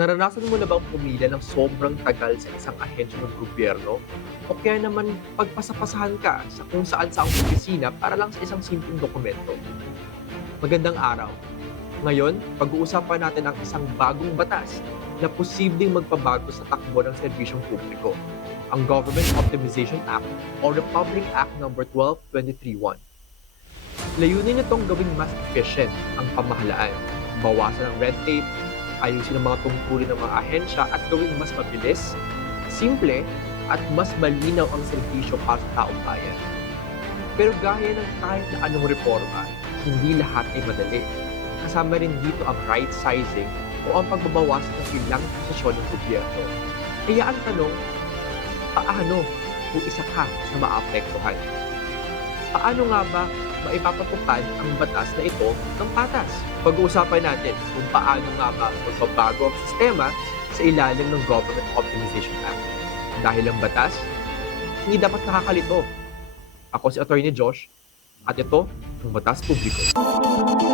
Naranasan mo na bang pumila ng sobrang tagal sa isang ahensya ng gobyerno? O kaya naman pagpasapasahan ka sa kung saan sa opisina para lang sa isang simpleng dokumento? Magandang araw. Ngayon, pag-uusapan natin ang isang bagong batas na posibleng magpabago sa takbo ng serbisyong publiko, ang Government Optimization Act o Republic Act No. 12, 2031. Layunin nitong gawing mas efficient ang pamahalaan, bawasan ang red tape, ayusin ang mga tungkulin ng mga ahensya at gawing mas mabilis, simple, at mas malinaw ang serbisyo para sa taong bayan. Pero gaya ng kahit na anong reforma, hindi lahat ay madali. Kasama rin dito ang right sizing o ang pagbabawasan ng ilang posisyon ng gobyerno. Kaya ang tanong, paano kung isa ka na maapektuhan? Paano nga ba maipapatukan ang batas na ito ng patas? Pag-uusapan natin kung paano nga ba magbabago ang sistema sa ilalim ng Government Optimization Act. Dahil ang batas, hindi dapat nakakalito. Ako si Attorney Josh, at ito ang Batas Publiko.